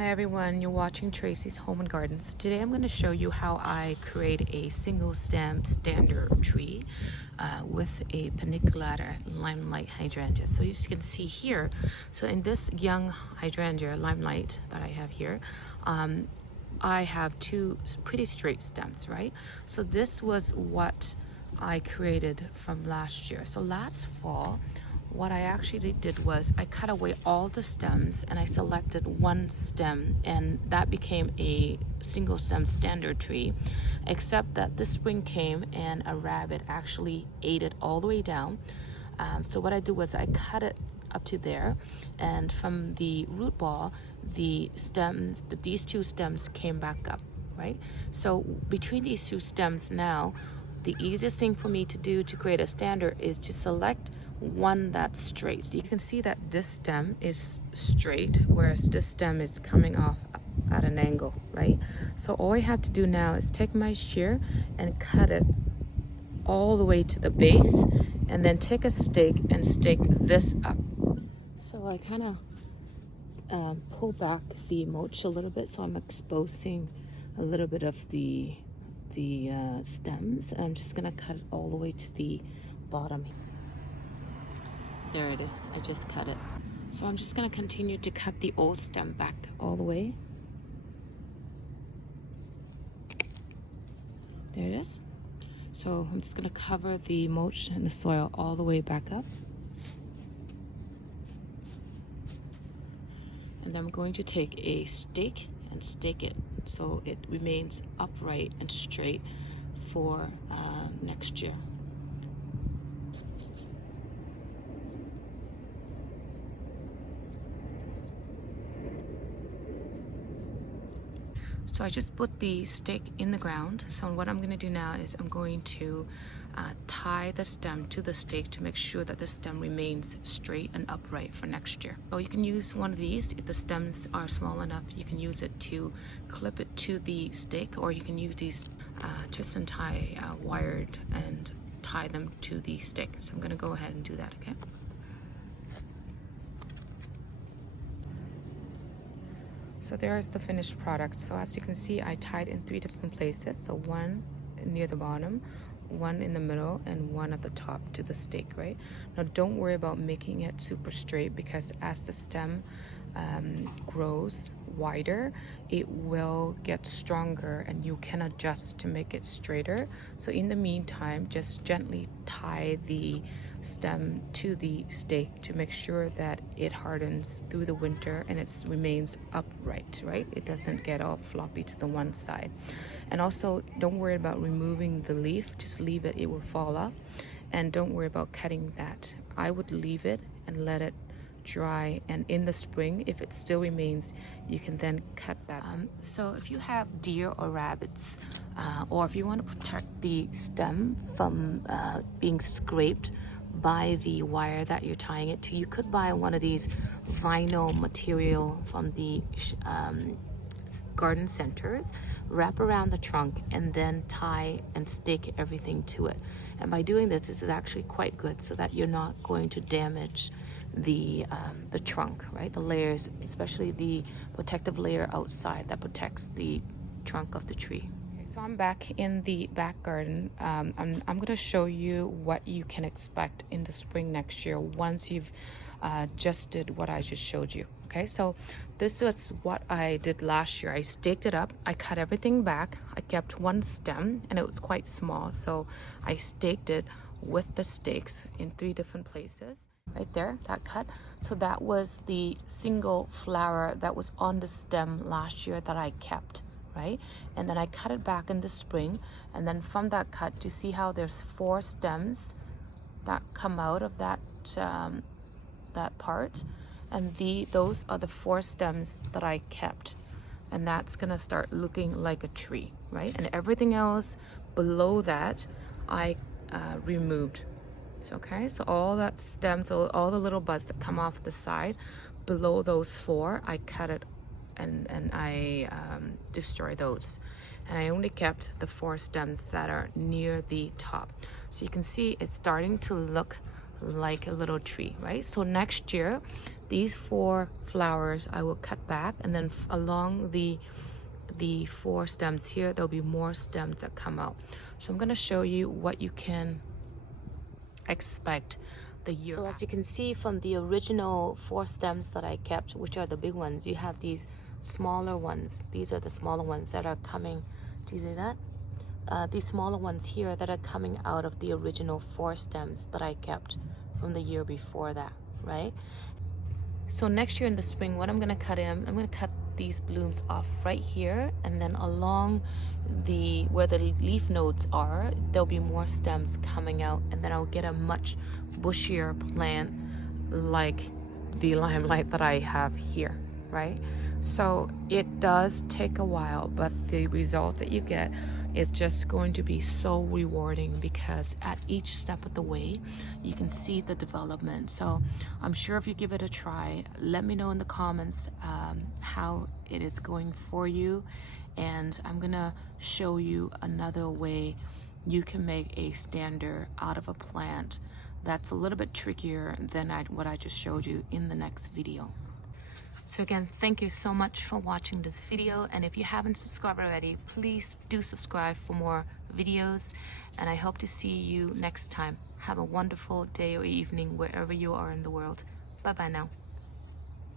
Hi everyone, you're watching Tracy's Home and Gardens. Today I'm going to show you how I create a single stem standard tree with a paniculata limelight hydrangea. So you can see here, so in this young hydrangea limelight that I have here, I have two pretty straight stems, right? So this was what I created from last year. So last fall, what I actually did was I cut away all the stems and I selected one stem, and that became a single stem standard tree, except that this spring came and a rabbit actually ate it all the way down. So what I did was I cut it up to there, and from the root ball, the stems, these two stems came back up, right? So between these two stems now, the easiest thing for me to do to create a standard is to select one that's straight. So you can see that this stem is straight, whereas this stem is coming off at an angle, right? So all I have to do now is take my shear and cut it all the way to the base, and then take a stake and stake this up. So I kind of pull back the mulch a little bit, so I'm exposing a little bit of the stems, and I'm just gonna cut it all the way to the bottom. There it is, I just cut it. So I'm just gonna continue to cut the old stem back all the way. There it is. So I'm just gonna cover the mulch and the soil all the way back up. And then I'm going to take a stake and stake it so it remains upright and straight for next year. So I just put the stake in the ground. So what I'm going to do now is I'm going to tie the stem to the stake to make sure that the stem remains straight and upright for next year. So you can use one of these if the stems are small enough. You can use it to clip it to the stake, or you can use these twist and tie wired and tie them to the stake. So I'm going to go ahead and do that, okay? So there's the finished product. So as you can see, I tied in 3 different places. So one near the bottom, one in the middle, and one at the top to the stake, right? Now don't worry about making it super straight, because as the stem grows wider, it will get stronger and you can adjust to make it straighter. So in the meantime, just gently tie the stem to the stake to make sure that it hardens through the winter and it remains upright, right? It doesn't get all floppy to the one side. And also don't worry about removing the leaf, just leave it, it will fall off. And don't worry about cutting that. I would leave it and let it dry, and in the spring, if it still remains, you can then cut that. So if you have deer or rabbits, or if you want to protect the stem from being scraped by the wire that you're tying it to, you could buy one of these vinyl material from the garden centers, wrap around the trunk, and then tie and stake everything to it. And by doing this is actually quite good, so that you're not going to damage the trunk, right? The layers, especially the protective layer outside that protects the trunk of the tree. So I'm back in the back garden. I'm going to show you what you can expect in the spring next year once you've just did what I just showed you. Okay, so this was what I did last year. I staked it up, I cut everything back, I kept one stem and it was quite small, so I staked it with the stakes in 3 different places. Right there, that cut. So that was the single flower that was on the stem last year that I kept, right? And then I cut it back in the spring, and then from that cut, you see how there's 4 stems that come out of that that part, and those are the 4 stems that I kept, and that's gonna start looking like a tree, right? And everything else below that I removed. Okay, so all that stems, all the little buds that come off the side below those 4, I cut it and I destroy those, and I only kept the 4 stems that are near the top. So you can see it's starting to look like a little tree, right? So next year, these 4 flowers I will cut back, and then along the 4 stems here, there'll be more stems that come out. So I'm going to show you what you can expect the year. So as you can see from the original 4 stems that I kept, which are the big ones, you have these smaller ones. These are the smaller ones that are coming. Do you see that? These smaller ones here that are coming out of the original 4 stems that I kept from the year before that, right? So next year in the spring, what I'm going to cut in, I'm going to cut these blooms off right here, and then along where the leaf nodes are, there'll be more stems coming out, and then I'll get a much bushier plant like the limelight that I have here, right? So it does take a while, but the result that you get is just going to be so rewarding, because at each step of the way you can see the development. So I'm sure if you give it a try, let me know in the comments how it is going for you, and I'm gonna show you another way you can make a stander out of a plant that's a little bit trickier than what I just showed you in the next video. So again, thank you so much for watching this video, and if you haven't subscribed already, please do subscribe for more videos, and I hope to see you next time. Have a wonderful day or evening wherever you are in the world. Bye bye now.